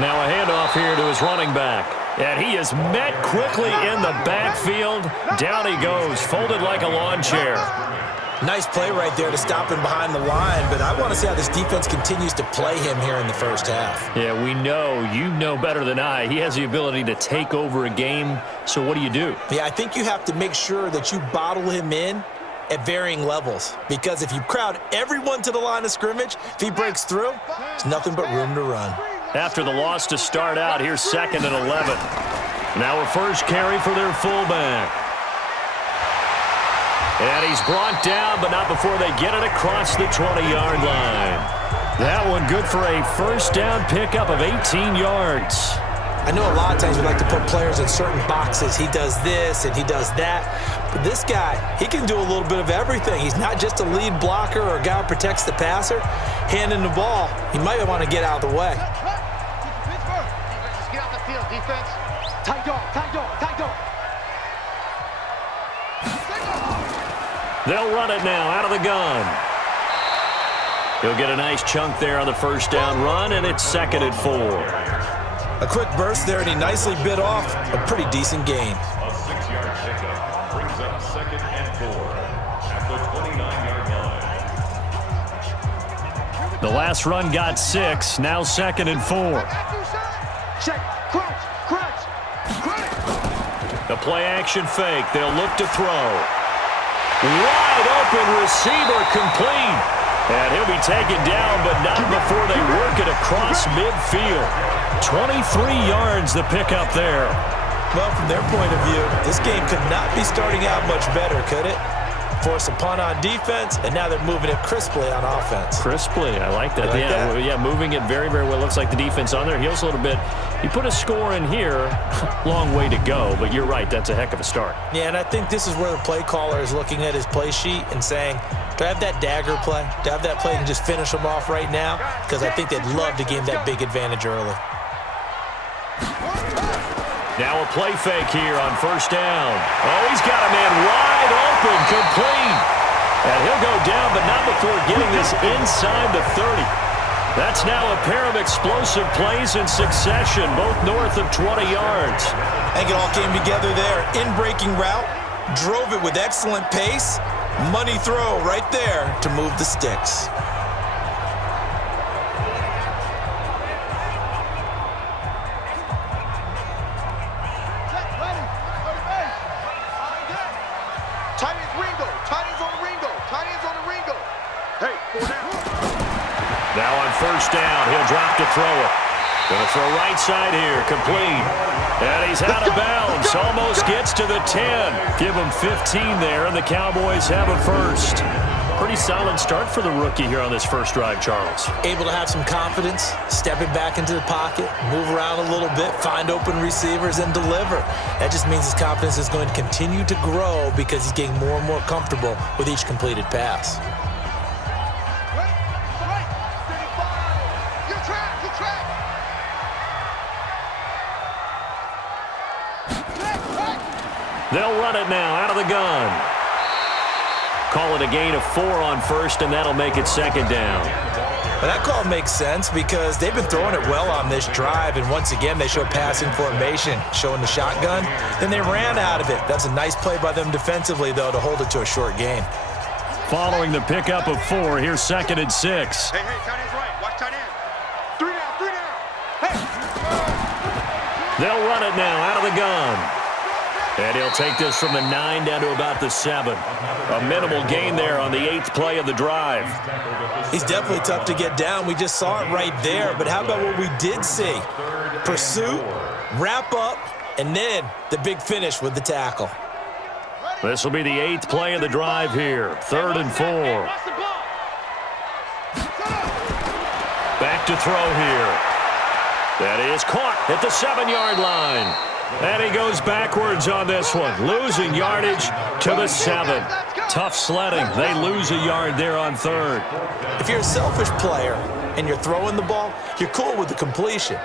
Now a handoff here to his running back. And he is met quickly in the backfield. Down he goes, folded like a lawn chair. Nice play right there to stop him behind the line, but I want to see how this defense continues to play him here in the first half. Yeah, we know, you know better than I, he has the ability to take over a game, so what do you do? Yeah, I think you have to make sure that you bottle him in at varying levels, because if you crowd everyone to the line of scrimmage, if he breaks through, there's nothing but room to run. After the loss to start out, here's 2nd and 11. Now a first carry for their fullback. And he's brought down, but not before they get it across the 20-yard line. That one good for a first down pickup of 18 yards. I know a lot of times we like to put players in certain boxes. He does this and he does that. But this guy, he can do a little bit of everything. He's not just a lead blocker or a guy who protects the passer. Handing the ball, he might want to get out of the way. Just get out the field, defense. Tight dog, tight dog, tight dog. They'll run it now out of the gun. He'll get a nice chunk there on the first down run, and it's 2nd and 4. A quick burst there, and he nicely bit off a pretty decent gain. A 6-yard pickup brings up 2nd and 4 at the 29-yard line. The last run got 6, now 2nd and 4. Check, crunch, crunch, crunch. The play action fake, they'll look to throw. Wide open receiver complete. And he'll be taken down, but not before they work it across midfield. 23 yards the pickup there. Well, from their point of view, this game could not be starting out much better, could it? Force a punt on defense, and now they're moving it crisply on offense. Crisply, I like that. You like that? Yeah, moving it very, very well. Looks like the defense on their heels a little bit. You put a score in here, long way to go, but you're right, that's a heck of a start. Yeah, and I think this is where the play caller is looking at his play sheet and saying, do I have that dagger play? Do I have that play and just finish them off right now? Because I think they'd love to gain that big advantage early. Now a play fake here on first down. Oh, he's got a man wide open, complete. And he'll go down, but not before getting this inside the 30. That's now a pair of explosive plays in succession, both north of 20 yards. I think it all came together there. In-breaking route, drove it with excellent pace. Money throw right there to move the sticks. Now on first down, he'll drop to throw it. Going to throw right side here, complete. And he's out of bounds, almost gets to the 10. Give him 15 there, and the Cowboys have a first. Pretty solid start for the rookie here on this first drive, Charles. Able to have some confidence, stepping back into the pocket, move around a little bit, find open receivers, and deliver. That just means his confidence is going to continue to grow because he's getting more and more comfortable with each completed pass. They'll run it now out of the gun. Call it a gain of 4 on first, and that'll make it 2nd down. Well, that call makes sense because they've been throwing it well on this drive, and once again, they show passing formation, showing the shotgun. Then they ran out of it. That's a nice play by them defensively, though, to hold it to a short gain. Following the pickup of 4, here's 2nd and 6. Hey, tight end's right. Watch tight end. 3 down, 3 down. Hey. They'll run it now out of the gun. And he'll take this from the 9 down to about the 7. A minimal gain there on the 8th play of the drive. He's definitely tough to get down. We just saw it right there. But how about what we did see? Pursuit, wrap up, and then the big finish with the tackle. This will be the 8th play of the drive here. 3rd and 4. Back to throw here. That is caught at the 7-yard line. And he goes backwards on this one, losing yardage to the 7. Tough sledding. They lose a yard there on 3rd. If you're a selfish player and you're throwing the ball, you're cool with the completion.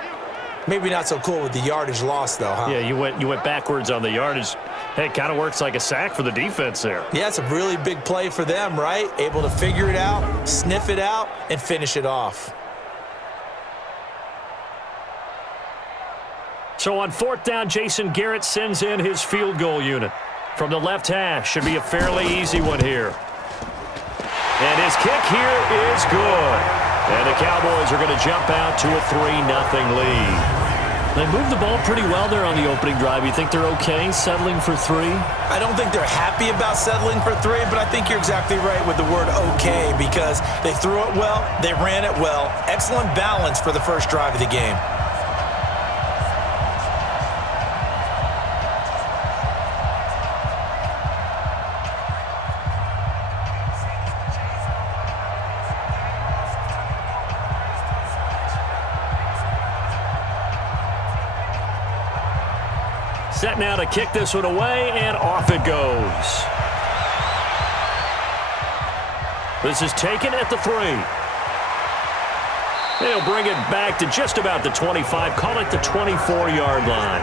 Maybe not so cool with the yardage loss, though, huh? Yeah, you went backwards on the yardage. Hey, it kind of works like a sack for the defense there. Yeah, it's a really big play for them, right? Able to figure it out, sniff it out, and finish it off. So on 4th down, Jason Garrett sends in his field goal unit. From the left hash, should be a fairly easy one here. And his kick here is good. And the Cowboys are going to jump out to a 3-0 lead. They moved the ball pretty well there on the opening drive. You think they're okay settling for 3? I don't think they're happy about settling for 3, but I think you're exactly right with the word okay, because they threw it well, they ran it well. Excellent balance for the first drive of the game. Set now to kick this one away, and off it goes. This is taken at the 3. They'll bring it back to just about the 25, call it the 24-yard line.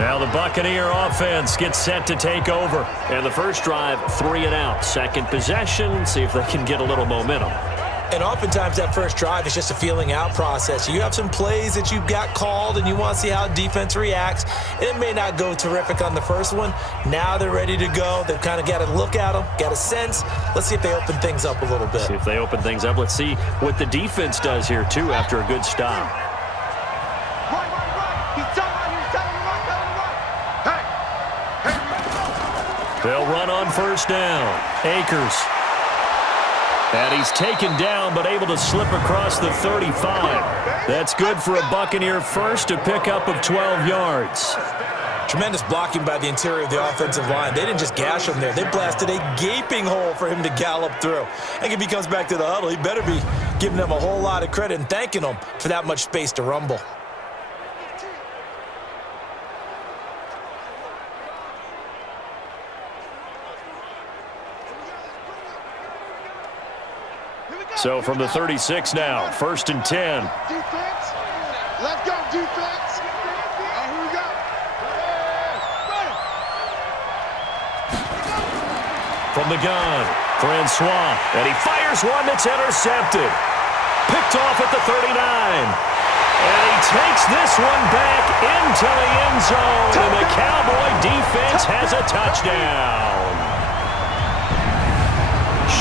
Now the Buccaneer offense gets set to take over. And the first drive, 3 and out. Second possession, see if they can get a little momentum. And oftentimes that first drive is just a feeling out process. You have some plays that you've got called and you want to see how defense reacts. It may not go terrific on the first one. Now they're ready to go. They've kind of got to look at them, got a sense. Let's see if they open things up a little bit. See if they open things up. Let's see what the defense does here, too, after a good stop. They'll run on first down. Akers. And he's taken down, but able to slip across the 35. That's good for a Buccaneer first, to pick up of 12 yards. Tremendous blocking by the interior of the offensive line. They didn't just gash him there. They blasted a gaping hole for him to gallop through. I think if he comes back to the huddle, he better be giving them a whole lot of credit and thanking them for that much space to rumble. So from the 36 now, 1st and 10. Defense. Let's go, defense. Here we go. From the gun, Francois. And he fires one that's intercepted. Picked off at the 39. And he takes this one back into the end zone. And the Cowboy defense has a touchdown.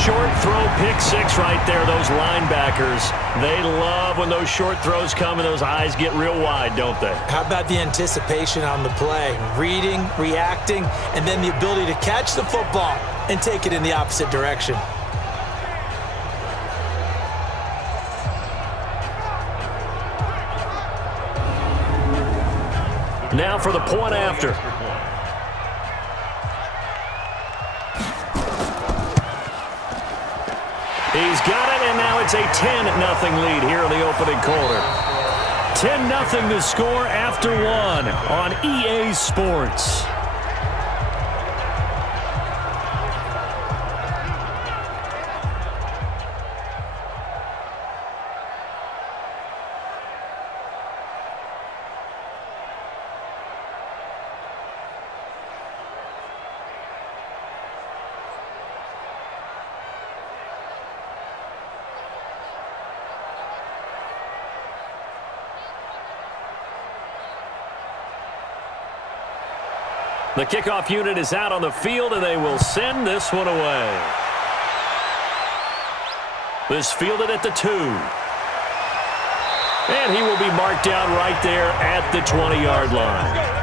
Short throw, pick 6 right there. Those linebackers, they love when those short throws come and those eyes get real wide, don't they? How about the anticipation on the play? Reading, reacting, and then the ability to catch the football and take it in the opposite direction. Now for the point after. He's got it, and now it's a 10-0 lead here in the opening quarter. 10-0 the score after 1 on EA Sports. The kickoff unit is out on the field, and they will send this one away. This fielded at the 2. And he will be marked down right there at the 20-yard line.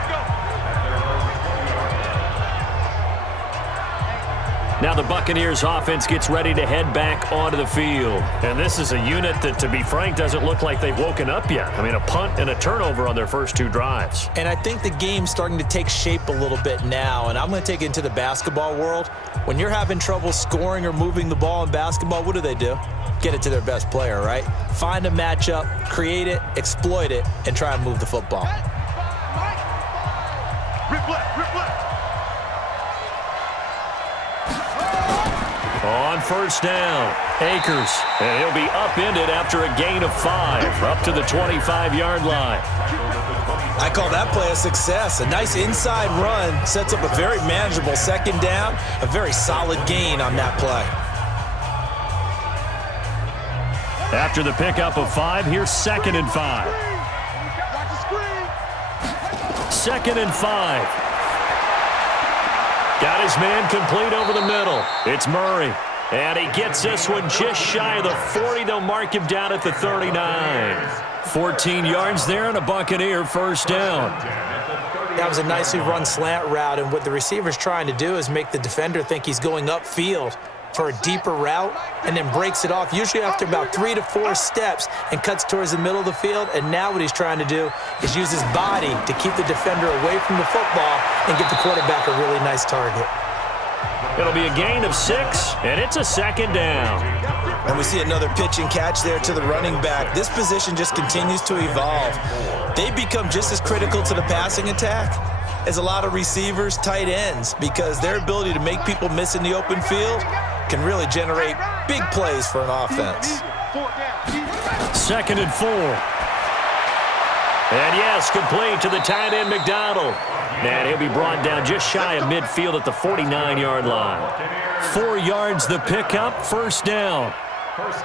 Now the Buccaneers offense gets ready to head back onto the field. And this is a unit that, to be frank, doesn't look like they've woken up yet. I mean, a punt and a turnover on their first 2 drives. And I think the game's starting to take shape a little bit now. And I'm going to take it into the basketball world. When you're having trouble scoring or moving the ball in basketball, what do? Get it to their best player, right? Find a matchup, create it, exploit it, and try and move the football. Rip left. On first down, Akers. And he'll be upended after a gain of 5, up to the 25-yard line. I call that play a success. A nice inside run sets up a very manageable second down, a very solid gain on that play. After the pickup of 5, here's 2nd and 5. 2nd and 5. Got his man complete over the middle. It's Murray. And he gets this one just shy of the 40. They'll mark him down at the 39. 14 yards there and a Buccaneer first down. That was a nicely run slant route, and what the receiver's trying to do is make the defender think he's going upfield for a deeper route and then breaks it off, usually after about 3 to 4 steps, and cuts towards the middle of the field. And now what he's trying to do is use his body to keep the defender away from the football and give the quarterback a really nice target. It'll be a gain of 6, and it's a 2nd down. And we see another pitch and catch there to the running back. This position just continues to evolve. They become just as critical to the passing attack as a lot of receivers, tight ends, because their ability to make people miss in the open field can really generate big plays for an offense. 2nd and 4. And yes, complete to the tight end, McDonald. And he'll be brought down just shy of midfield at the 49-yard line. 4 yards the pickup, first down.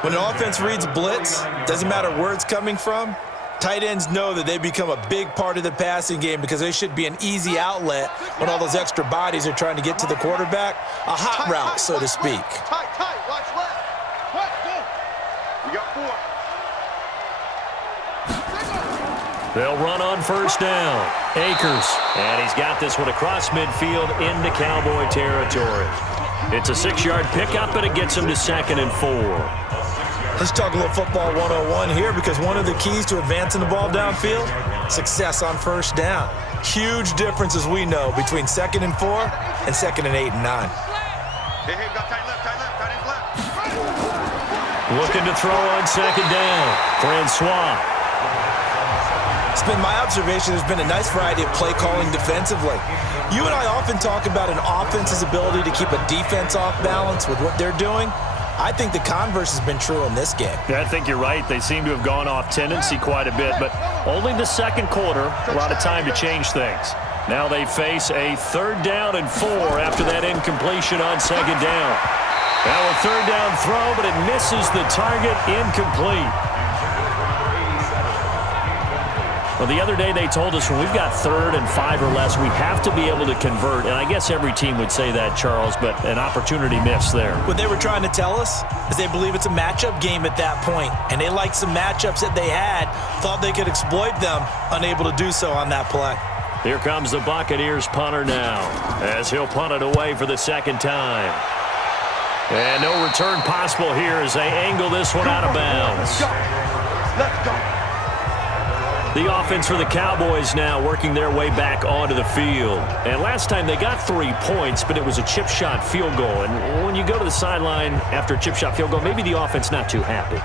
When an offense reads blitz, doesn't matter where it's coming from, tight ends know that they become a big part of the passing game because they should be an easy outlet when all those extra bodies are trying to get to the quarterback. A hot route, so to speak. Tight, watch left. What? Go. We got 4. They'll run on first down. Akers. And he's got this one across midfield into Cowboy territory. It's a 6-yard pickup, and it gets him to 2nd and 4. Let's talk a little football 101 here, because one of the keys to advancing the ball downfield, success on first down. Huge difference, as we know, between 2nd and 4 and 2nd and 8 and 9. Hey, got tight left, tight end left. Looking to throw on 2nd down. Francois. It's been my observation there's been a nice variety of play calling defensively. You and I often talk about an offense's ability to keep a defense off balance with what they're doing. I think the converse has been true in this game. Yeah, I think you're right. They seem to have gone off tendency quite a bit, but only the second quarter, a lot of time to change things. Now they face a 3rd down and 4 after that incompletion on 2nd down. Now a 3rd down throw, but it misses the target, incomplete. Well, the other day they told us when we've got 3rd and 5 or less, we have to be able to convert. And I guess every team would say that, Charles, but an opportunity missed there. What they were trying to tell us is they believe it's a matchup game at that point, and they liked some matchups that they had, thought they could exploit them, unable to do so on that play. Here comes the Buccaneers punter now, as he'll punt it away for the 2nd time. And no return possible here as they angle this one out of bounds. Let's go. The offense for the Cowboys now working their way back onto the field. And last time they got 3 points, but it was a chip shot field goal. And when you go to the sideline after a chip shot field goal, maybe the offense not too happy.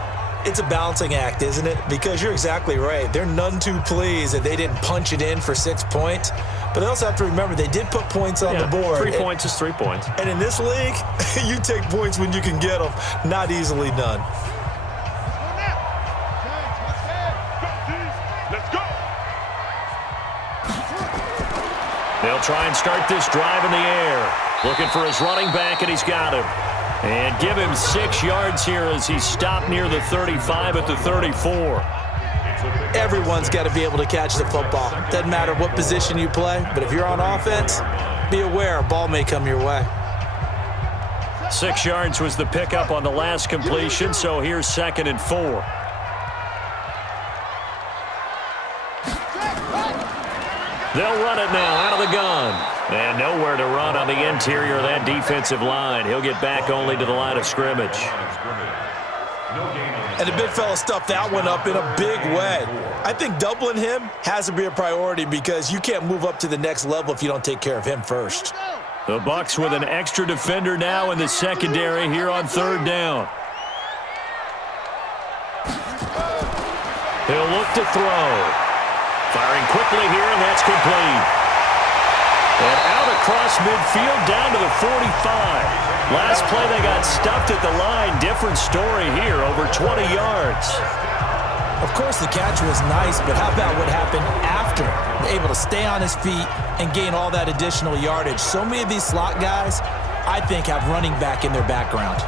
It's a balancing act, isn't it? Because you're exactly right. They're none too pleased that they didn't punch it in for 6 points. But they also have to remember they did put points on the board. 3 points is 3 points. And in this league, you take points when you can get them. Not easily done. They'll try and start this drive in the air. Looking for his running back, and he's got him. And give him 6 yards here as he stopped near the 35 at the 34. Everyone's got to be able to catch the football. Doesn't matter what position you play, but if you're on offense, be aware a ball may come your way. 6 yards was the pickup on the last completion, so here's 2nd and 4. They'll run it now out of the gun. And nowhere to run on the interior of that defensive line. He'll get back only to the line of scrimmage. And the big fella stuffed that one up in a big way. I think doubling him has to be a priority because you can't move up to the next level if you don't take care of him first. The Bucs with an extra defender now in the secondary here on 3rd down. He'll look to throw. Firing quickly here, and that's complete. And out across midfield down to the 45. Last play they got stuffed at the line. Different story here, over 20 yards. Of course, the catch was nice, but how about what happened after? Able to stay on his feet and gain all that additional yardage. So many of these slot guys, I think, have running back in their background.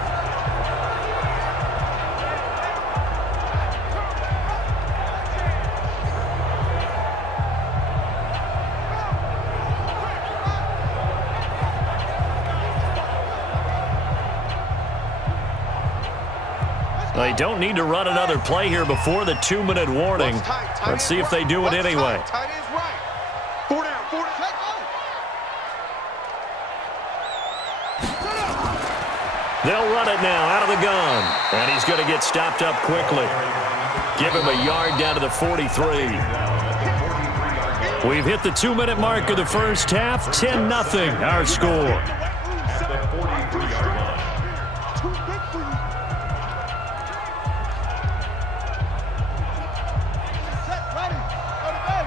They don't need to run another play here before the 2-minute warning. Let's see if they do it anyway. Tight end's right. 4 down, 4 down. They'll run it now out of the gun. And he's going to get stopped up quickly. Give him a yard down to the 43. We've hit the 2-minute mark of the first half. 10-0 our score.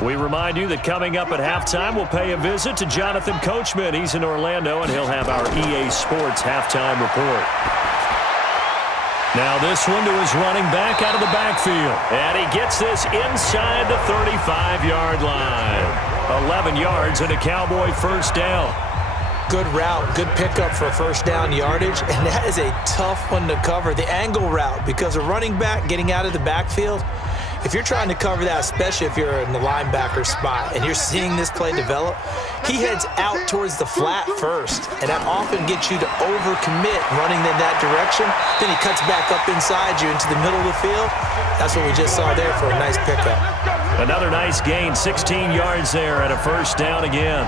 We remind you that coming up at halftime, we'll pay a visit to Jonathan Coachman. He's in Orlando, and he'll have our EA Sports halftime report. Now this one to his running back out of the backfield. And he gets this inside the 35-yard line. 11 yards and a Cowboy first down. Good route, good pickup for first down yardage, and that is a tough one to cover, the angle route, because a running back getting out of the backfield, if you're trying to cover that, especially if you're in the linebacker spot and you're seeing this play develop, he heads out towards the flat first, and that often gets you to overcommit running in that direction. Then he cuts back up inside you into the middle of the field. That's what we just saw there for a nice pickup. Another nice gain, 16 yards there and a first down again.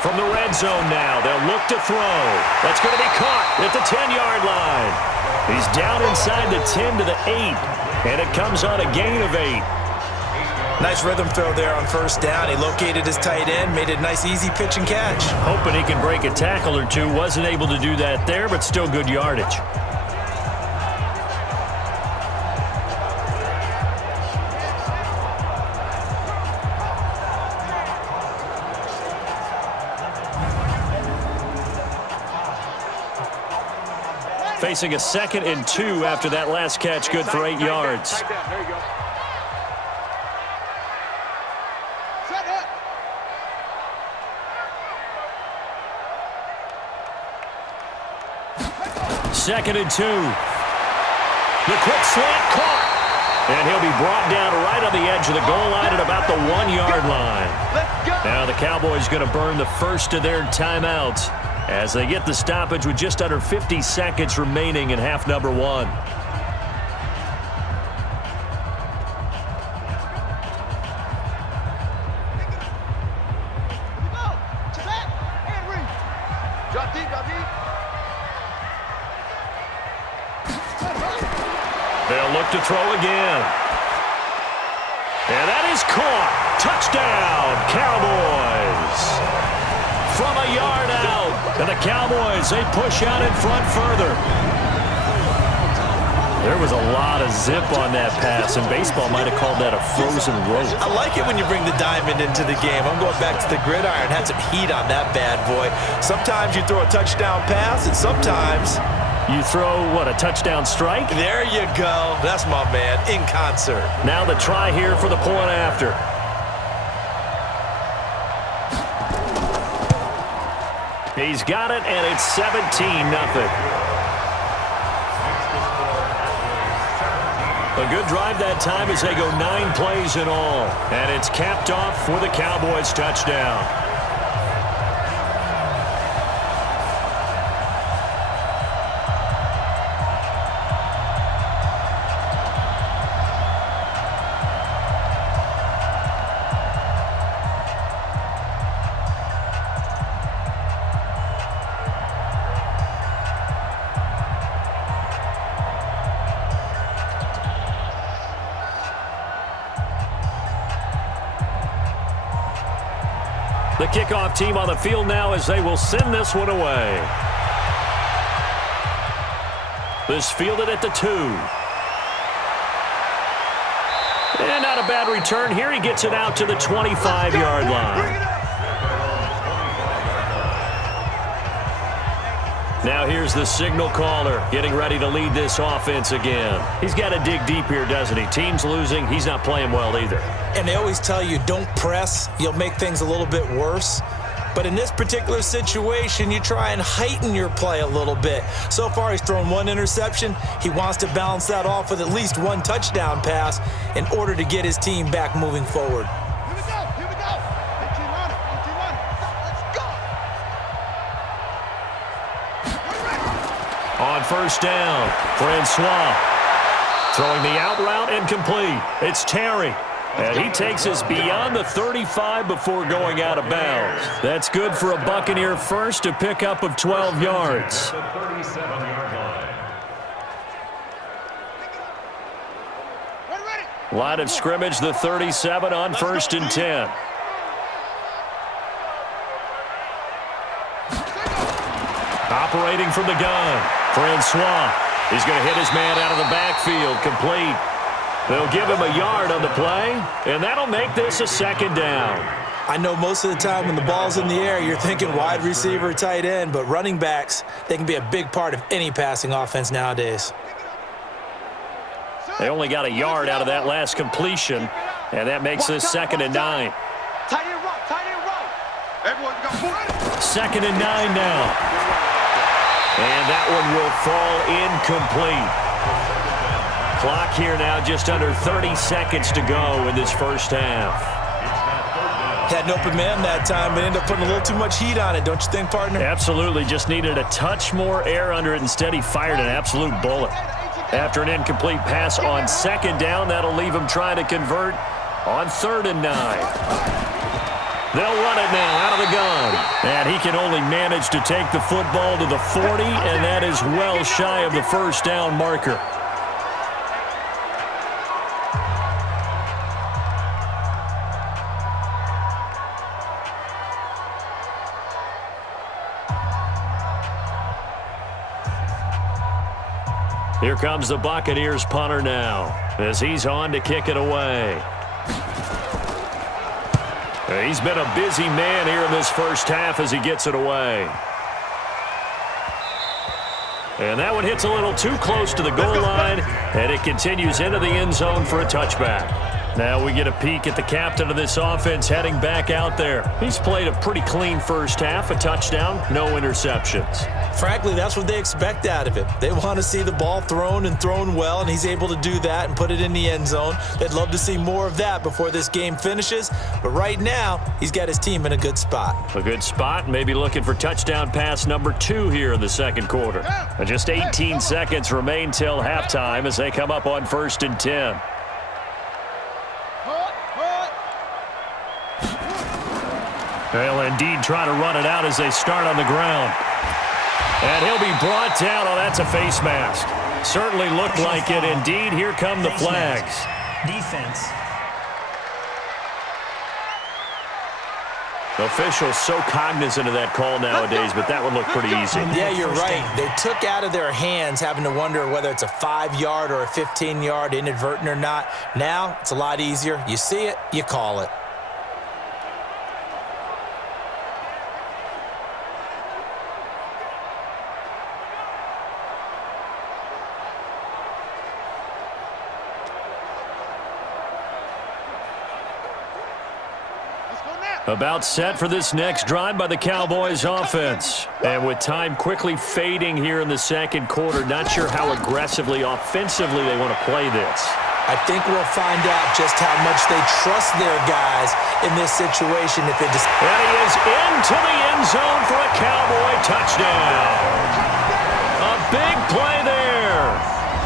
From the red zone now, they'll look to throw. That's going to be caught at the 10-yard line. He's down inside the 10 to the 8, and it comes on a gain of 8. Nice rhythm throw there on first down. He located his tight end, made a nice easy pitch and catch. Hoping he can break a tackle or two. Wasn't able to do that there, but still good yardage. Facing a 2nd and 2 after that last catch, good for 8 yards. There you go. Set up. 2nd and 2. The quick slant caught. And he'll be brought down right on the edge of the goal line at about the 1-yard line. Now the Cowboys going to burn the first of their timeouts as they get the stoppage with just under 50 seconds remaining in half number 1. Drop deep, drop deep. They'll look to throw again. And that is caught. Touchdown, Cowboys. From a yard out. And the Cowboys, they push out in front further. There was a lot of zip on that pass, and baseball might have called that a frozen rope. I like it when you bring the diamond into the game. I'm going back to the gridiron. Had some heat on that bad boy. Sometimes you throw a touchdown pass, and sometimes you throw, what, a touchdown strike? There you go. That's my man, in concert. Now the try here for the point after. He's got it, and it's 17-0. A good drive that time as they go 9 plays in all. And it's capped off for the Cowboys touchdown. The kickoff team on the field now as they will send this one away. This fielded at the 2. And not a bad return here. He gets it out to the 25-yard line. Now here's the signal caller getting ready to lead this offense again. He's got to dig deep here, doesn't he? Team's losing. He's not playing well either. And they always tell you, don't press. You'll make things a little bit worse. But in this particular situation, you try and heighten your play a little bit. So far, he's thrown one interception. He wants to balance that off with at least one touchdown pass in order to get his team back moving forward. Here we go. Here we go. Let's go. On first down, Francois throwing the out route incomplete. It's Terry. And he takes us beyond the 35 before going out of bounds. That's good for a Buccaneer first, a pickup of 12 yards. The 37-yard line. Line of scrimmage, the 37 on first and 10. Operating from the gun, Francois. He's going to hit his man out of the backfield, complete. They'll give him a yard on the play, and that'll make this a second down. I know most of the time when the ball's in the air, you're thinking wide receiver, tight end, but running backs, they can be a big part of any passing offense nowadays. They only got a yard out of that last completion, and that makes this 2nd and 9. Tight end right, tight end right. Everyone got 2nd and 9 now. And that one will fall incomplete. Clock here now, just under 30 seconds to go in this first half. Had an open man that time, but ended up putting a little too much heat on it, don't you think, partner? Absolutely, just needed a touch more air under it. Instead, he fired an absolute bullet. After an incomplete pass on 2nd down, that'll leave him trying to convert on 3rd and 9. They'll run it now out of the gun. And he can only manage to take the football to the 40, and that is well shy of the first down marker. Here comes the Buccaneers punter now as he's on to kick it away. He's been a busy man here in this first half as he gets it away. And that one hits a little too close to the goal line, and it continues into the end zone for a touchback. Now we get a peek at the captain of this offense heading back out there. He's played a pretty clean first half, a touchdown, no interceptions. Frankly, that's what they expect out of him. They want to see the ball thrown and thrown well, and he's able to do that and put it in the end zone. They'd love to see more of that before this game finishes, but right now, he's got his team in a good spot. A good spot, maybe looking for touchdown pass number 2 here in the second quarter. And just 18 seconds remain till halftime as they come up on 1st and 10. They'll indeed try to run it out as they start on the ground. And he'll be brought down. Oh, that's a face mask. Certainly looked like it. Indeed, here come the flags. Defense. Officials so cognizant of that call nowadays, but that would look pretty easy. Yeah, you're right. They took out of their hands having to wonder whether it's a 5-yard or a 15-yard inadvertent or not. Now, it's a lot easier. You see it, you call it. About set for this next drive by the Cowboys offense. And with time quickly fading here in the second quarter, not sure how aggressively, offensively they want to play this. I think we'll find out just how much they trust their guys in this situation if they just... And he is into the end zone for a Cowboy touchdown. A big play there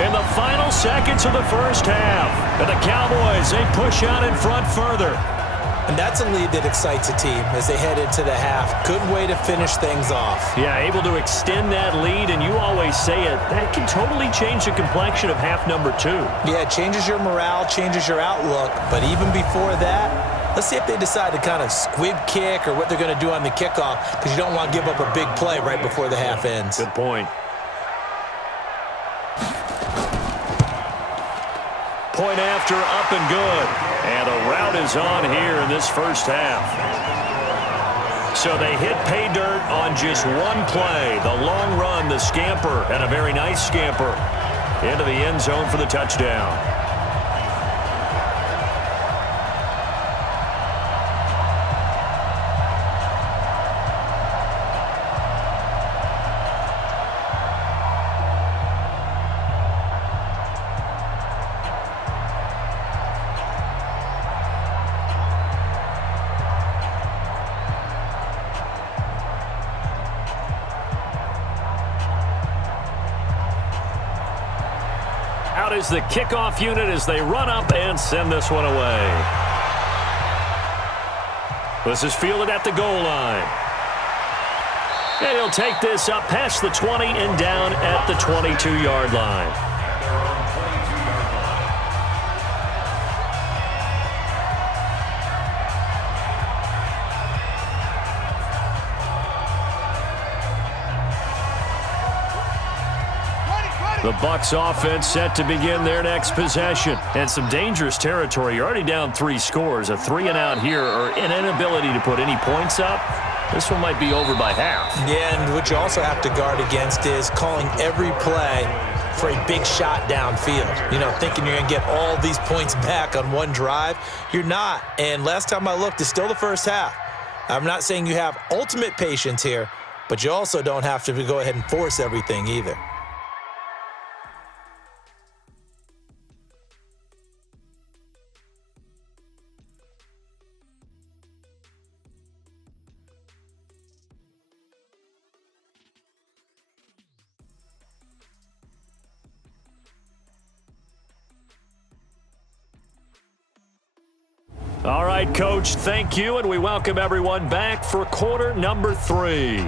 in the final seconds of the first half. And the Cowboys, they push out in front further. And that's a lead that excites a team as they head into the half. Good way to finish things off. Yeah, able to extend that lead, and you always say it, that can totally change the complexion of half number 2. Yeah, it changes your morale, changes your outlook. But even before that, let's see if they decide to kind of squib kick or what they're going to do on the kickoff, because you don't want to give up a big play right before the half ends. Good point. Point after, up and good. And a rout is on here in this first half. So they hit pay dirt on just one play. The long run, the scamper, and a very nice scamper into the end zone for the touchdown. Out is the kickoff unit as they run up and send this one away. This is fielded at the goal line. And he'll take this up past the 20 and down at the 22-yard line. The Bucs offense set to begin their next possession. And some dangerous territory. You're already down 3 scores. A 3-and-out here or an inability to put any points up. This one might be over by half. Yeah, and what you also have to guard against is calling every play for a big shot downfield. You know, thinking you're going to get all these points back on one drive. You're not. And last time I looked, it's still the first half. I'm not saying you have ultimate patience here, but you also don't have to go ahead and force everything either. All right, Coach, thank you, and we welcome everyone back for quarter number 3.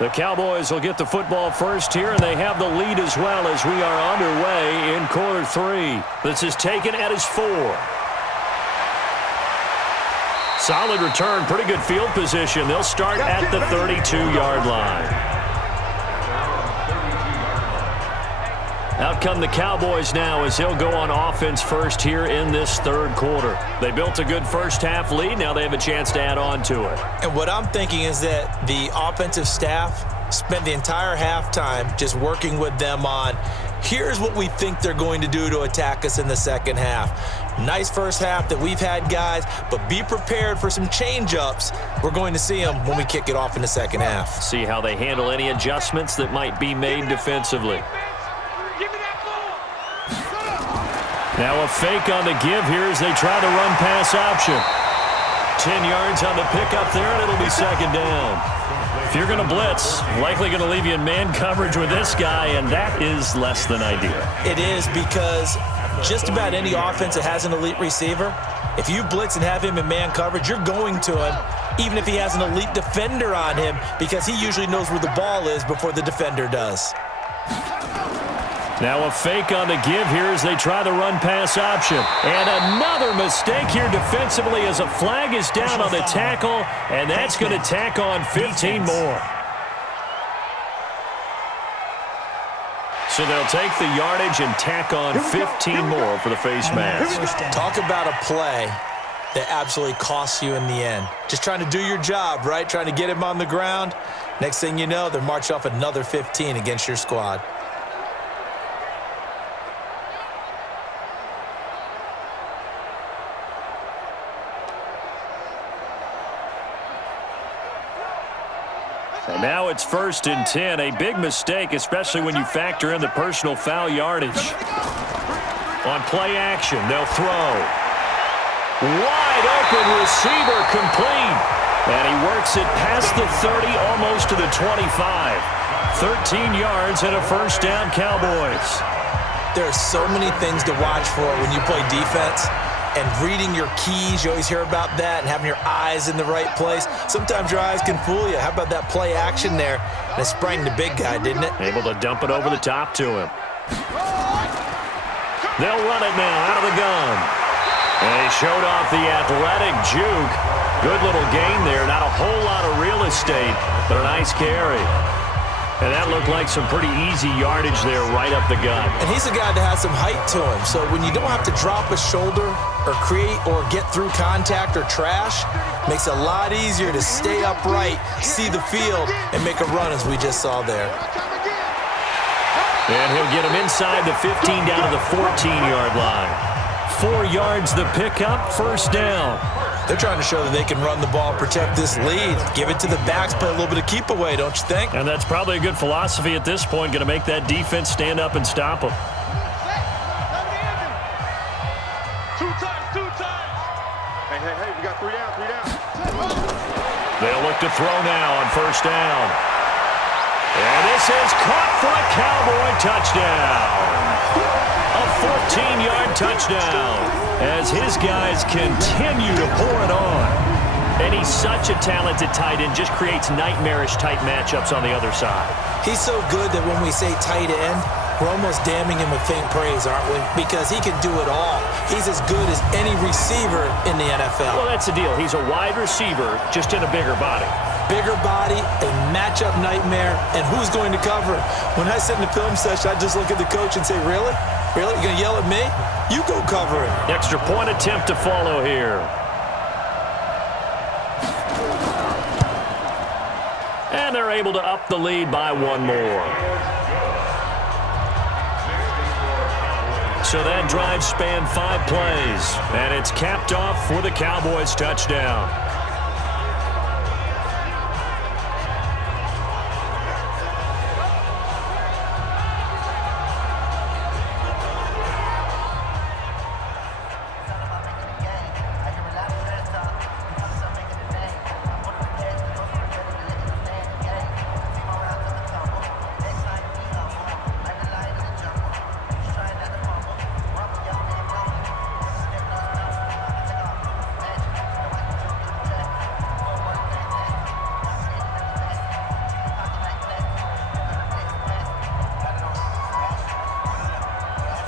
The Cowboys will get the football first here, and they have the lead as well as we are underway in quarter 3. This is taken at his 4. Solid return, pretty good field position. They'll start at the 32-yard line. Out come the Cowboys now as he'll go on offense first here in this third quarter. They built a good first half lead. Now they have a chance to add on to it. And what I'm thinking is that the offensive staff spent the entire halftime just working with them on, here's what we think they're going to do to attack us in the second half. Nice first half that we've had, guys, but be prepared for some change-ups. We're going to see them when we kick it off in the second half. See how they handle any adjustments that might be made defensively. Now a fake on the give here as they try the run-pass option. 10 yards on the pickup there, and it'll be second down. If you're going to blitz, likely going to leave you in man coverage with this guy, and that is less than ideal. It is, because just about any offense that has an elite receiver, if you blitz and have him in man coverage, you're going to him, even if he has an elite defender on him, because he usually knows where the ball is before the defender does. Now a fake on the give here as they try the run-pass option. And another mistake here defensively as a flag is down on the tackle, and that's going to tack on 15 more. So they'll take the yardage and tack on 15 more for the face mask. Talk about a play that absolutely costs you in the end. Just trying to do your job, right? Trying to get him on the ground. Next thing you know, they're marching off another 15 against your squad. And now it's 1st and 10. A big mistake, especially when you factor in the personal foul yardage. On play action, they'll throw. Wide open receiver complete. And he works it past the 30, almost to the 25. 13 yards and a first down, Cowboys. There are so many things to watch for when you play defense. And reading your keys, you always hear about that, and having your eyes in the right place. Sometimes your eyes can fool you. How about that play action there? And it sprang the big guy, didn't it? Able to dump it over the top to him. They'll run it now out of the gun. And he showed off the athletic juke. Good little gain there. Not a whole lot of real estate, but a nice carry. And that looked like some pretty easy yardage there right up the gut. And he's a guy that has some height to him. So when you don't have to drop a shoulder or create or get through contact or trash, makes it a lot easier to stay upright, see the field, and make a run as we just saw there. And he'll get him inside the 15 down to the 14-yard line. 4 yards the pickup, first down. They're trying to show that they can run the ball, protect this lead, give it to the backs, play a little bit of keep away, don't you think? And that's probably a good philosophy at this point, going to make that defense stand up and stop them. Two times. Hey, we got 3 down. They'll look to throw now on first down. And this is caught for a Cowboy touchdown. A 14-yard touchdown as his guys continue to pour it on. And he's such a talented tight end, just creates nightmarish-type matchups on the other side. He's so good that when we say tight end, we're almost damning him with faint praise, aren't we? Because he can do it all. He's as good as any receiver in the NFL. Well, that's the deal. He's a wide receiver, just in a bigger body. Bigger body, a matchup nightmare, and who's going to cover? When I sit in the film session, I just look at the coach and say, really? Really? You're going to yell at me? You go cover him. Extra point attempt to follow here. And they're able to up the lead by 1 more. So that drive spanned 5 plays, and it's capped off for the Cowboys touchdown.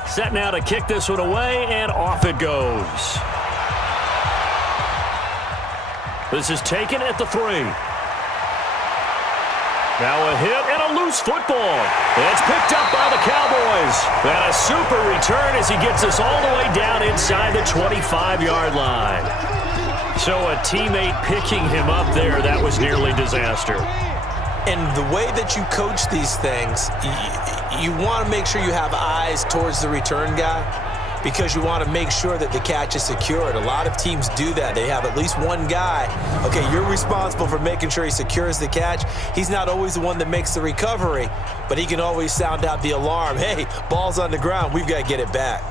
Set now to kick this one away, and off it goes. This is taken at the 3. Now a hit and a loose football. It's picked up by the Cowboys. And a super return as he gets us all the way down inside the 25-yard line. So a teammate picking him up there, that was nearly disaster. And the way that you coach these things, you want to make sure you have eyes towards the return guy because you want to make sure that the catch is secured. A lot of teams do that. They have at least one guy. Okay, you're responsible for making sure he secures the catch. He's not always the one that makes the recovery, but he can always sound out the alarm. Hey, ball's on the ground. We've got to get it back.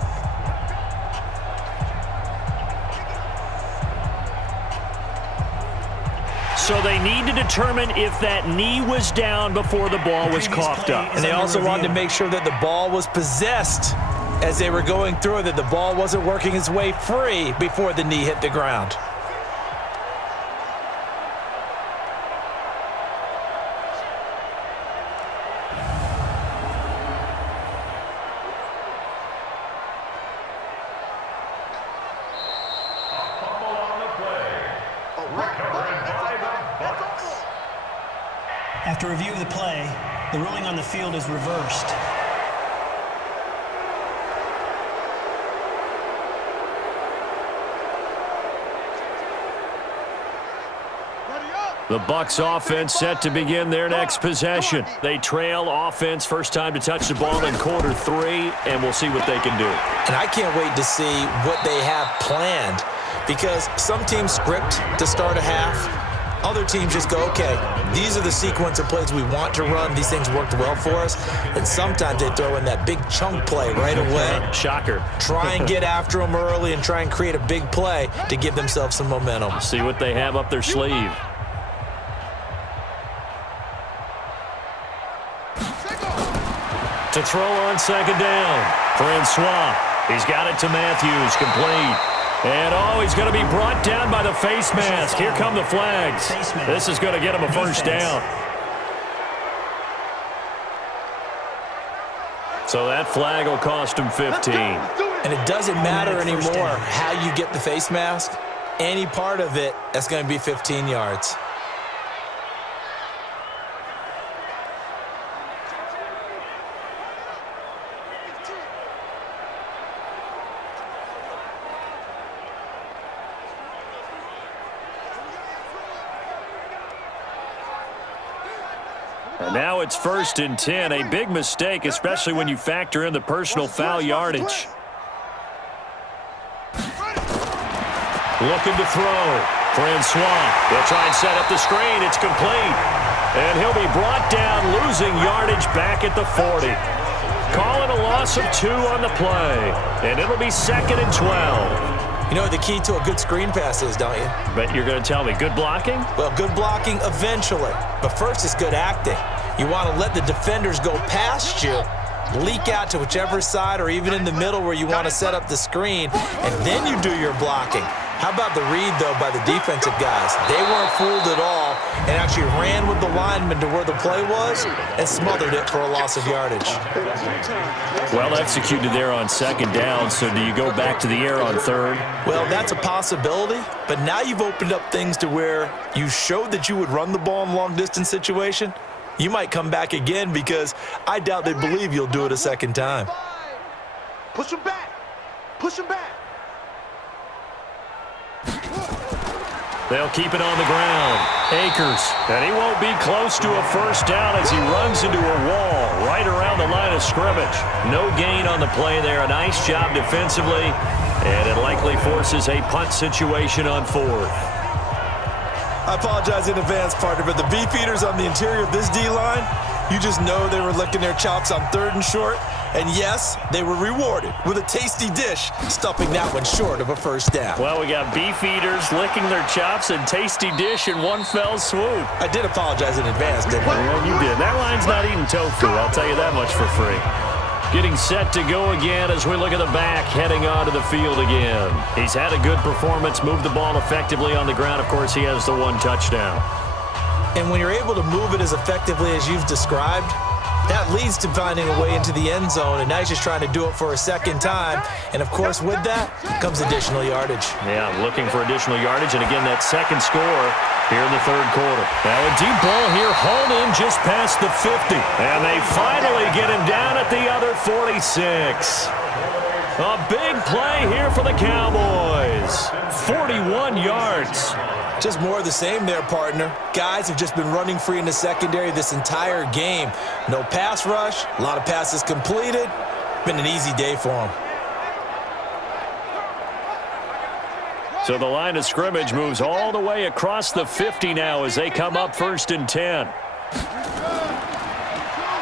So they need to determine if that knee was down before the ball was coughed up. And they also wanted to make sure that the ball was possessed as they were going through it, that the ball wasn't working its way free before the knee hit the ground. After review of the play, the ruling on the field is reversed. The Bucs offense set to begin their next possession. They trail offense, first time to touch the ball in quarter 3, and we'll see what they can do. And I can't wait to see what they have planned because some teams script to start a half. Other teams just go, okay, these are the sequence of plays we want to run. These things worked well for us. And sometimes they throw in that big chunk play right away. Shocker. Try and get after them early and try and create a big play to give themselves some momentum. See what they have up their sleeve. To throw on second down. Francois. He's got it to Matthews. Complete. And, he's going to be brought down by the face mask. Here come the flags. This is going to get him a first down. So that flag will cost him 15. And it doesn't matter anymore how you get the face mask. Any part of it, that's going to be 15 yards. And now it's 1st and 10. A big mistake, especially when you factor in the personal foul yardage. Looking to throw. Francois. He'll try and set up the screen. It's complete. And he'll be brought down, losing yardage back at the 40. Calling a loss of 2 on the play. And it'll be 2nd and 12. You know what the key to a good screen pass is, don't you? Bet you're going to tell me. Good blocking? Well, good blocking eventually. But first it's good acting. You want to let the defenders go past you, leak out to whichever side or even in the middle where you want to set up the screen, and then you do your blocking. How about the read, though, by the defensive guys? They weren't fooled at all and actually ran with the lineman to where the play was and smothered it for a loss of yardage. Well executed there on 2nd down, so do you go back to the air on 3rd? Well, that's a possibility, but now you've opened up things to where you showed that you would run the ball in a long-distance situation. You might come back again because I doubt they believe you'll do it a second time. Push him back. Push him back. They'll keep it on the ground. Akers, and he won't be close to a first down as he runs into a wall right around the line of scrimmage. No gain on the play there. A nice job defensively, and it likely forces a punt situation on 4th. I apologize in advance, partner, but the beefeaters on the interior of this D-line, you just know they were licking their chops on 3rd and short. And yes, they were rewarded with a tasty dish, stuffing that one short of a first down. Well, we got beefeaters licking their chops and tasty dish in one fell swoop. I did apologize in advance, didn't I? Well, you did. That line's not eating tofu, I'll tell you that much for free. Getting set to go again as we look at the back, heading onto the field again. He's had a good performance, moved the ball effectively on the ground. Of course, he has the 1 touchdown. And when you're able to move it as effectively as you've described, that leads to finding a way into the end zone, and now he's just trying to do it for a second time. And, of course, with that comes additional yardage. Yeah, looking for additional yardage, and again, that second score here in the 3rd quarter. Now a deep ball here, hauled in just past the 50. And they finally get him down at the other 46. A big play here for the Cowboys. 41 yards. Just more of the same there, partner. Guys have just been running free in the secondary this entire game. No pass rush, a lot of passes completed. Been an easy day for them. So the line of scrimmage moves all the way across the 50 now as they come up 1st and 10.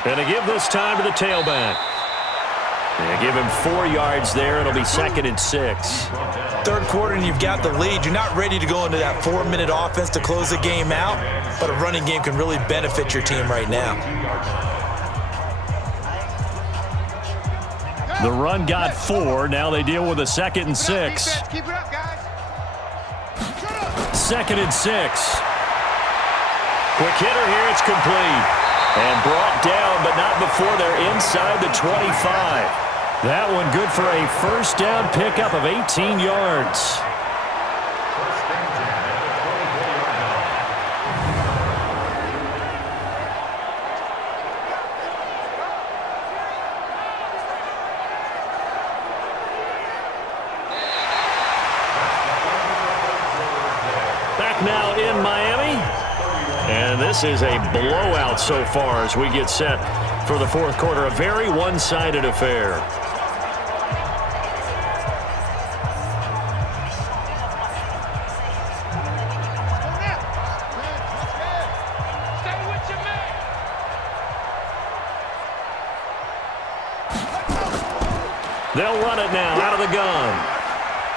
And to give this time to the tailback. They give him 4 yards there. It'll be 2nd and 6. 3rd quarter and you've got the lead. You're not ready to go into that 4-minute offense to close the game out, but a running game can really benefit your team right now. The run got 4. Now they deal with a 2nd and 6. Keep it up, guys. 2nd and 6. Quick hitter here. It's complete. And brought down, but not before they're inside the 25. That one good for a first down pickup of 18 yards. Back now in Miami. And this is a blowout so far as we get set for the 4th quarter. A very one-sided affair. They'll run it now out of the gun.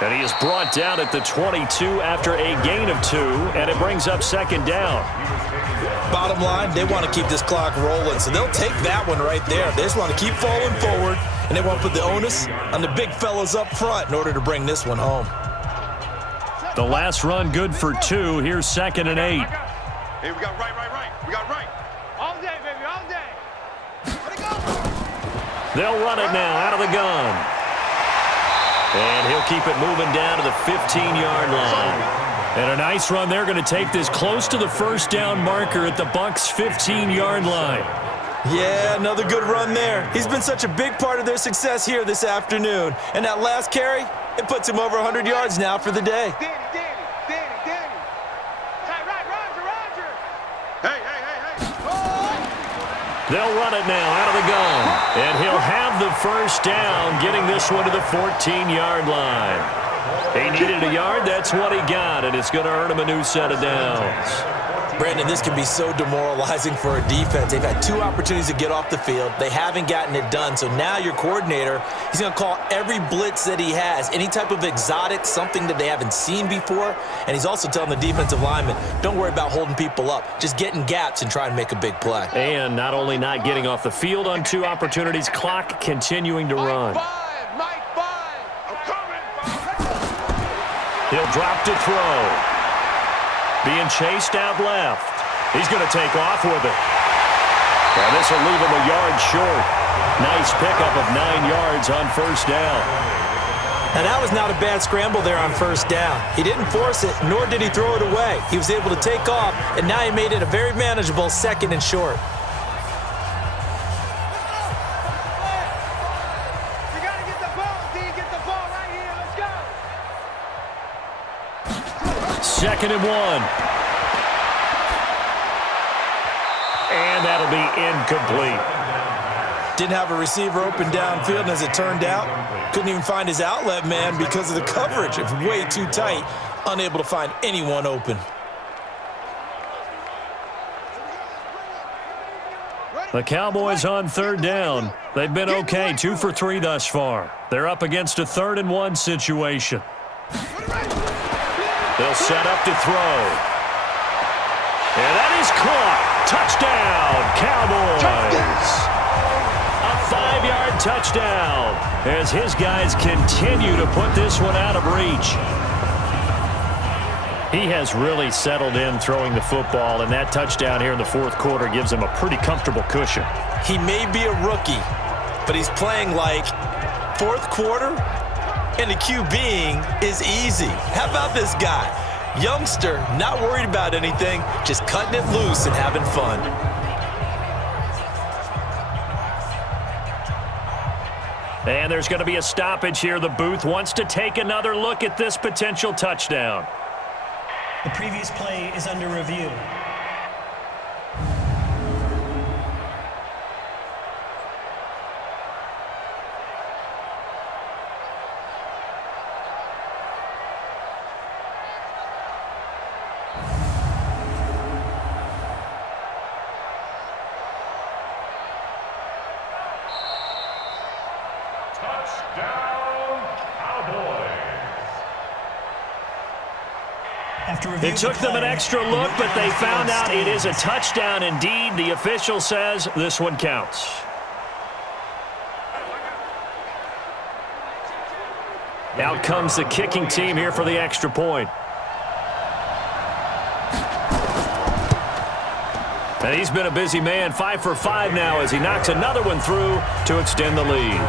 And he is brought down at the 22 after a gain of 2, and it brings up 2nd down. Bottom line, they want to keep this clock rolling, so they'll take that one right there. They just want to keep falling forward, and they want to put the onus on the big fellas up front in order to bring this one home. The last run good for 2. Here's 2nd and 8. Hey, we got right. We got right. All day, baby, all day. Let it go. They'll run it now out of the gun. And he'll keep it moving down to the 15-yard line. And a nice run. They're going to take this close to the first down marker at the Bucs' 15-yard line. Yeah, another good run there. He's been such a big part of their success here this afternoon. And that last carry, it puts him over 100 yards now for the day. Danny. Right, Roger. Hey. They'll run it now out of the gun. And he'll have the first down, getting this one to the 14-yard line. He needed a yard. That's what he got, and it's going to earn him a new set of downs. Brandon, this can be so demoralizing for a defense. They've had 2 opportunities to get off the field. They haven't gotten it done. So now your coordinator, he's going to call every blitz that he has, any type of exotic, something that they haven't seen before. And he's also telling the defensive linemen, don't worry about holding people up. Just get in gaps and try and make a big play. And not only not getting off the field on 2 opportunities, clock continuing to run. Mike 5. I'm coming. He'll drop to throw. Being chased out left. He's going to take off with it. And this will leave him a yard short. Nice pickup of 9 yards on first down. And that was not a bad scramble there on first down. He didn't force it, nor did he throw it away. He was able to take off, and now he made it a very manageable 2nd and short. You got to get the ball, D. Get the ball right here. Let's go. 2nd and 1. And that'll be incomplete. Didn't have a receiver open downfield, and as it turned out, couldn't even find his outlet man because of the coverage. It's way too tight, unable to find anyone open. The Cowboys on 3rd down. They've been okay, 2 for 3 thus far. They're up against a 3rd and 1 situation. They'll set up to throw. And that is caught. Touchdown, Cowboys. A 5-yard touchdown as his guys continue to put this one out of reach. He has really settled in throwing the football, and that touchdown here in the 4th quarter gives him a pretty comfortable cushion. He may be a rookie, but he's playing like 4th quarter, and the QBing is easy. How about this guy? Youngster, not worried about anything, just cutting it loose and having fun. And there's going to be a stoppage here. The booth wants to take another look at this potential touchdown. The previous play is under review. It took them an extra look, but they found out it is a touchdown indeed. The official says this one counts. Out comes the kicking team here for the extra point. And he's been a busy man, 5 for 5 now as he knocks another one through to extend the lead.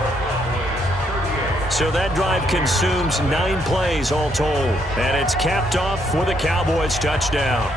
So that drive consumes 9 plays all told. And it's capped off with a Cowboys touchdown.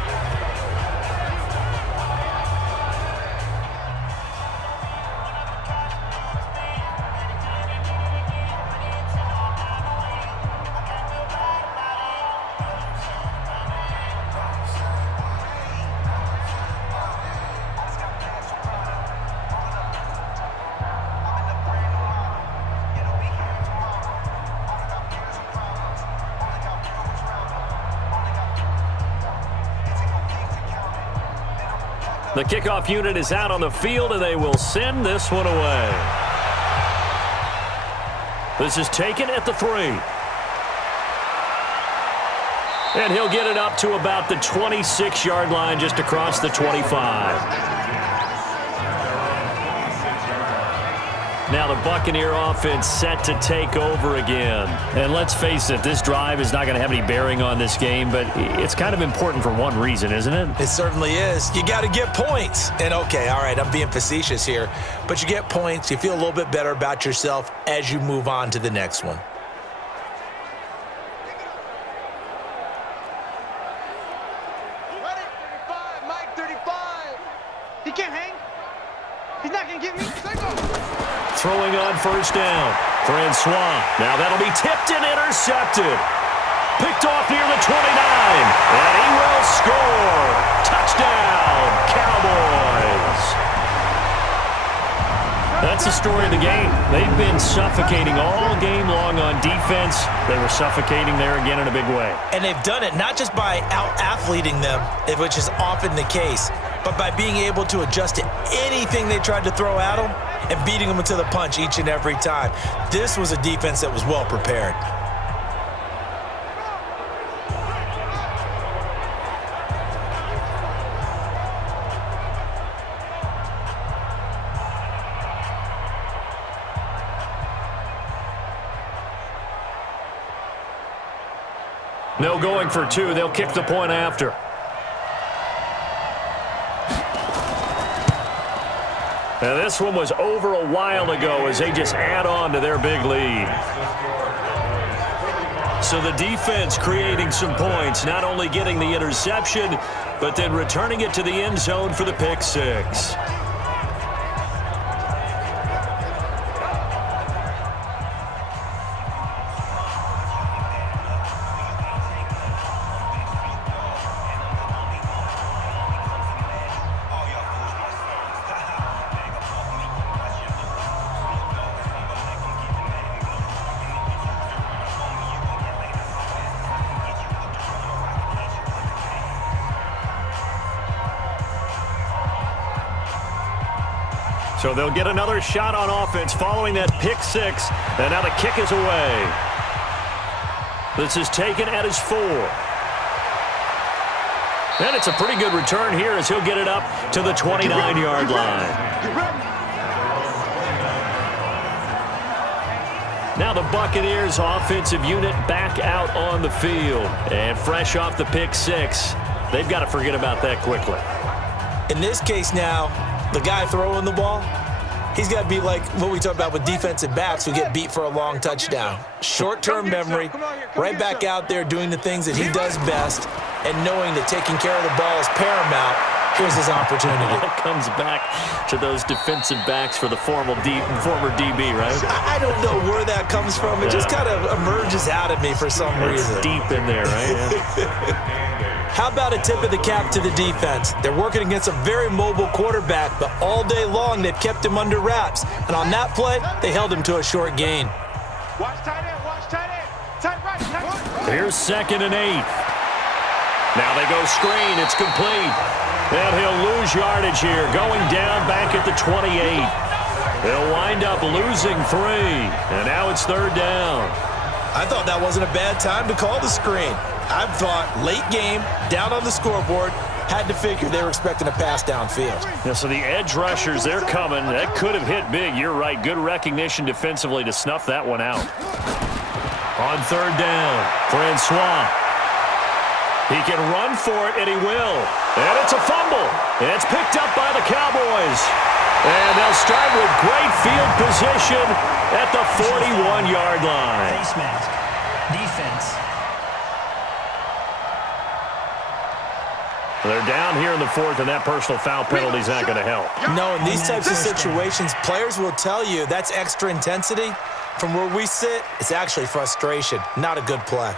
The kickoff unit is out on the field, and they will send this one away. This is taken at the 3. And he'll get it up to about the 26-yard line, just across the 25. Now the Buccaneer offense set to take over again. And let's face it, this drive is not going to have any bearing on this game, but it's kind of important for one reason, isn't it? It certainly is. You got to get points. And okay, all right, I'm being facetious here, but you get points, you feel a little bit better about yourself as you move on to the next one. Ready? 35, Mike, 35. He can't hang. He's not going to get me. Throwing on first down. Francois. Now that'll be tipped and intercepted. Picked off near the 29. And he will score. Touchdown, Cowboys. That's the story of the game. They've been suffocating all game long on defense. They were suffocating there again in a big way. And they've done it not just by out-athleting them, which is often the case, but by being able to adjust to anything they tried to throw at them and beating them to the punch each and every time. This was a defense that was well prepared. No going for two. They'll kick the point after. And this one was over a while ago as they just add on to their big lead. So the defense creating some points, not only getting the interception, but then returning it to the end zone for the pick six. So they'll get another shot on offense following that pick six. And now the kick is away. This is taken at his 4. And it's a pretty good return here as he'll get it up to the 29-yard line. Now the Buccaneers offensive unit back out on the field. And fresh off the pick six, they've got to forget about that quickly. In this case now, the guy throwing the ball, he's got to be like what we talk about with defensive backs who get beat for a long touchdown. Short-term memory, right back out there doing the things that he does best, and knowing that taking care of the ball is paramount. Here's his opportunity. It comes back to those defensive backs for the former DB, right? I don't know where that comes from. It just kind of emerges out of me for some reason. It's deep in there, right? How about a tip of the cap to the defense? They're working against a very mobile quarterback, but all day long they've kept him under wraps. And on that play, they held him to a short gain. Watch tight end, watch tight end. Tight right, tight right. Here's 2nd and 8. Now they go screen. It's complete. And he'll lose yardage here, going down back at the 28. They'll wind up losing 3. And now it's 3rd down. I thought that wasn't a bad time to call the screen. I thought late game, down on the scoreboard, had to figure they were expecting a pass downfield. Yeah, so the edge rushers, they're coming. That could have hit big. You're right. Good recognition defensively to snuff that one out. On 3rd down, Francois. He can run for it, and he will. And it's a fumble. And it's picked up by the Cowboys. And they'll start with great field position at the 41-yard line. Face mask. Defense. They're down here in the 4th, and that personal foul penalty is not going to help. No, in these types of situations, players will tell you that's extra intensity. From where we sit, it's actually frustration. Not a good play.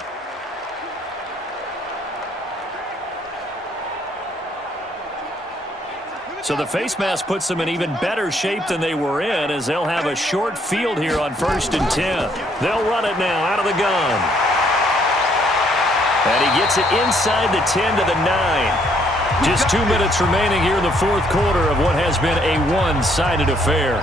So the face mask puts them in even better shape than they were in, as they'll have a short field here on 1st and 10. They'll run it now out of the gun. And he gets it inside the 10 to the 9. Just 2 minutes remaining here in the 4th quarter of what has been a one-sided affair.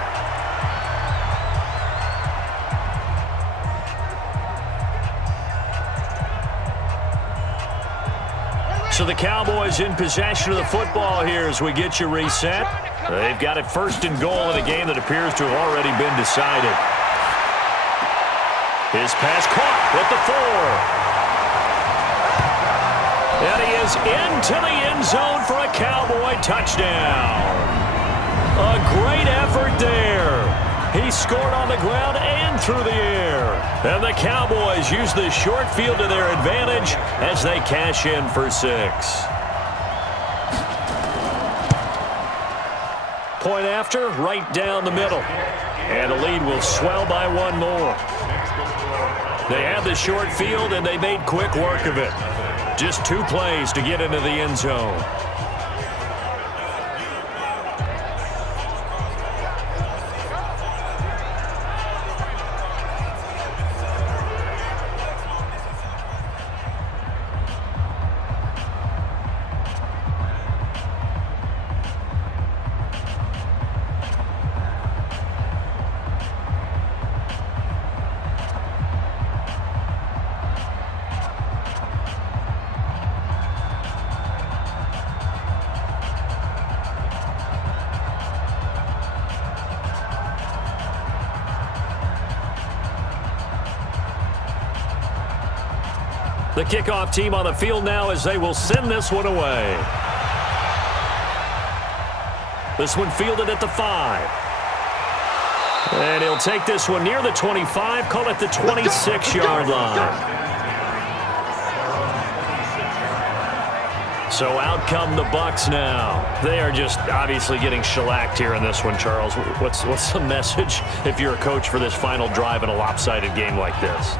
So the Cowboys in possession of the football here as we get you reset. They've got it first and goal in a game that appears to have already been decided. His pass caught at the 4. And he is into the end zone for a Cowboy touchdown. A great effort there. He scored on the ground and through the air. And the Cowboys use the short field to their advantage as they cash in for 6. Point after, right down the middle. And the lead will swell by 1 more. They had the short field, and they made quick work of it. Just 2 plays to get into the end zone. The kickoff team on the field now as they will send this one away. This one fielded at the 5. And he'll take this one near the 25, call it the 26-yard line. So out come the Bucs now. They are just obviously getting shellacked here in this one, Charles. What's the message if you're a coach for this final drive in a lopsided game like this?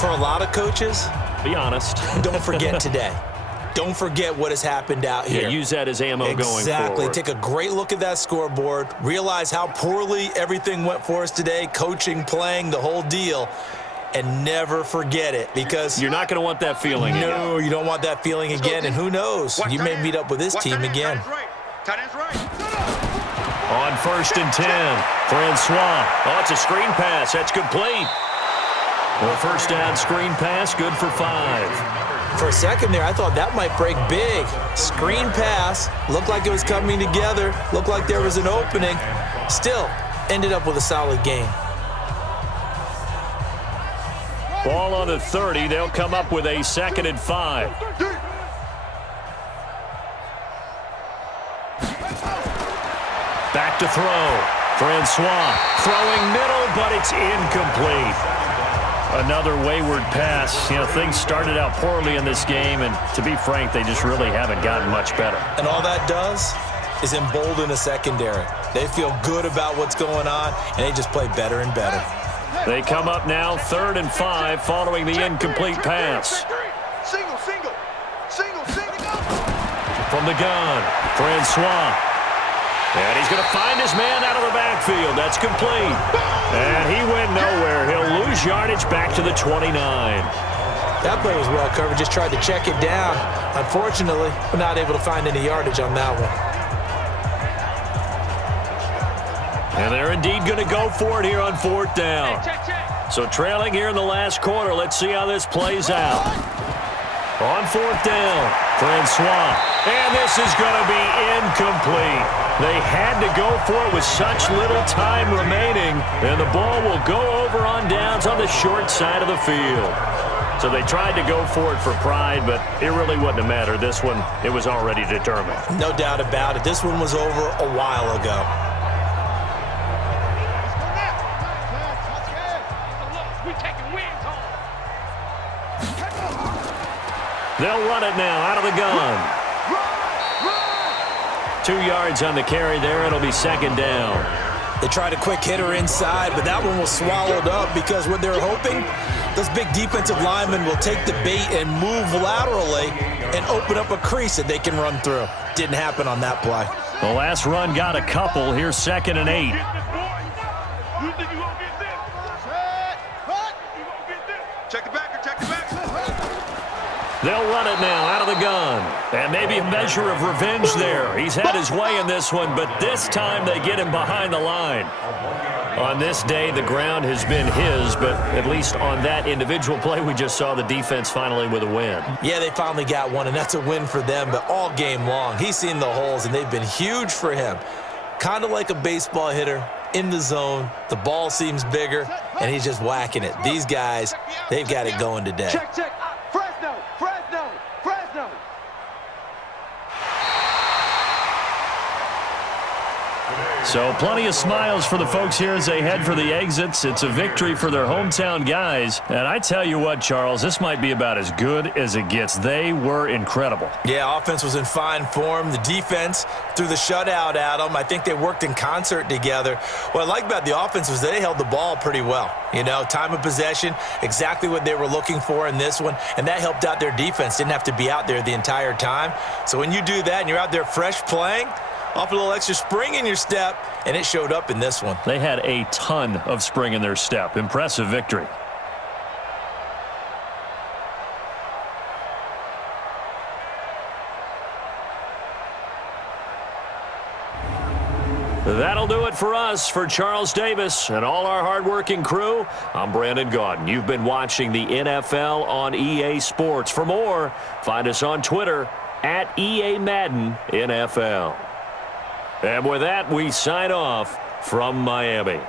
For a lot of coaches, be honest. Don't forget today. Don't forget what has happened out here. Yeah, use that as ammo going forward. Exactly. Take a great look at that scoreboard. Realize how poorly everything went for us today. Coaching, playing, the whole deal. And never forget it, because you're not going to want that feeling again. No, you don't want that feeling again. And who knows? You may meet up with this team again. On 1st and 10, Francois. Oh, it's a screen pass. That's complete. The first down screen pass, good for 5. For a second there, I thought that might break big. Screen pass, looked like it was coming together, looked like there was an opening. Still, ended up with a solid game. Ball on the 30, they'll come up with a 2nd and 5. Back to throw. Francois throwing middle, but it's incomplete. Another wayward pass. You know, things started out poorly in this game, and to be frank, they just really haven't gotten much better. And all that does is embolden the secondary. They feel good about what's going on, and they just play better and better. They come up now 3rd and 5 following the incomplete pass. Single. From the gun, Francois. And he's going to find his man out of the backfield. That's complete. And he went nowhere. He'll lose yardage back to the 29. That play was well covered. Just tried to check it down. Unfortunately, we're not able to find any yardage on that one. And they're indeed going to go for it here on 4th down. So trailing here in the last quarter. Let's see how this plays out. On 4th down, Francois. And this is going to be incomplete. They had to go for it with such little time remaining. And the ball will go over on downs on the short side of the field. So they tried to go for it for pride, but it really wouldn't have mattered. This one, it was already determined. No doubt about it. This one was over a while ago. They'll run it now out of the gun. 2 yards on the carry there. It'll be 2nd down. They tried a quick hitter inside, but that one was swallowed up because what they're hoping, those big defensive linemen will take the bait and move laterally and open up a crease that they can run through. Didn't happen on that play. The last run got a couple. Here's 2nd and 8. Check the backer, check the backer. They'll run it now out of the gun. And maybe a measure of revenge there. He's had his way in this one, but this time they get him behind the line. On this day, the ground has been his, but at least on that individual play, we just saw the defense finally with a win. Yeah, they finally got one, and that's a win for them, but all game long, he's seen the holes, and they've been huge for him. Kind of like a baseball hitter in the zone. The ball seems bigger, and he's just whacking it. These guys, they've got it going today. Check, check. Fresno, Fresno, Fresno. So plenty of smiles for the folks here as they head for the exits. It's a victory for their hometown guys. And I tell you what, Charles, this might be about as good as it gets. They were incredible. Yeah, offense was in fine form. The defense threw the shutout at them. I think they worked in concert together. What I like about the offense was they held the ball pretty well. You know, time of possession, exactly what they were looking for in this one, and that helped out their defense. Didn't have to be out there the entire time. So when you do that and you're out there fresh playing, off a little extra spring in your step, and it showed up in this one. They had a ton of spring in their step. Impressive victory. That'll do it for us. For Charles Davis and all our hardworking crew, I'm Brandon Gaudin. You've been watching the NFL on EA Sports. For more, find us on Twitter at EA Madden NFL. And with that, we sign off from Miami.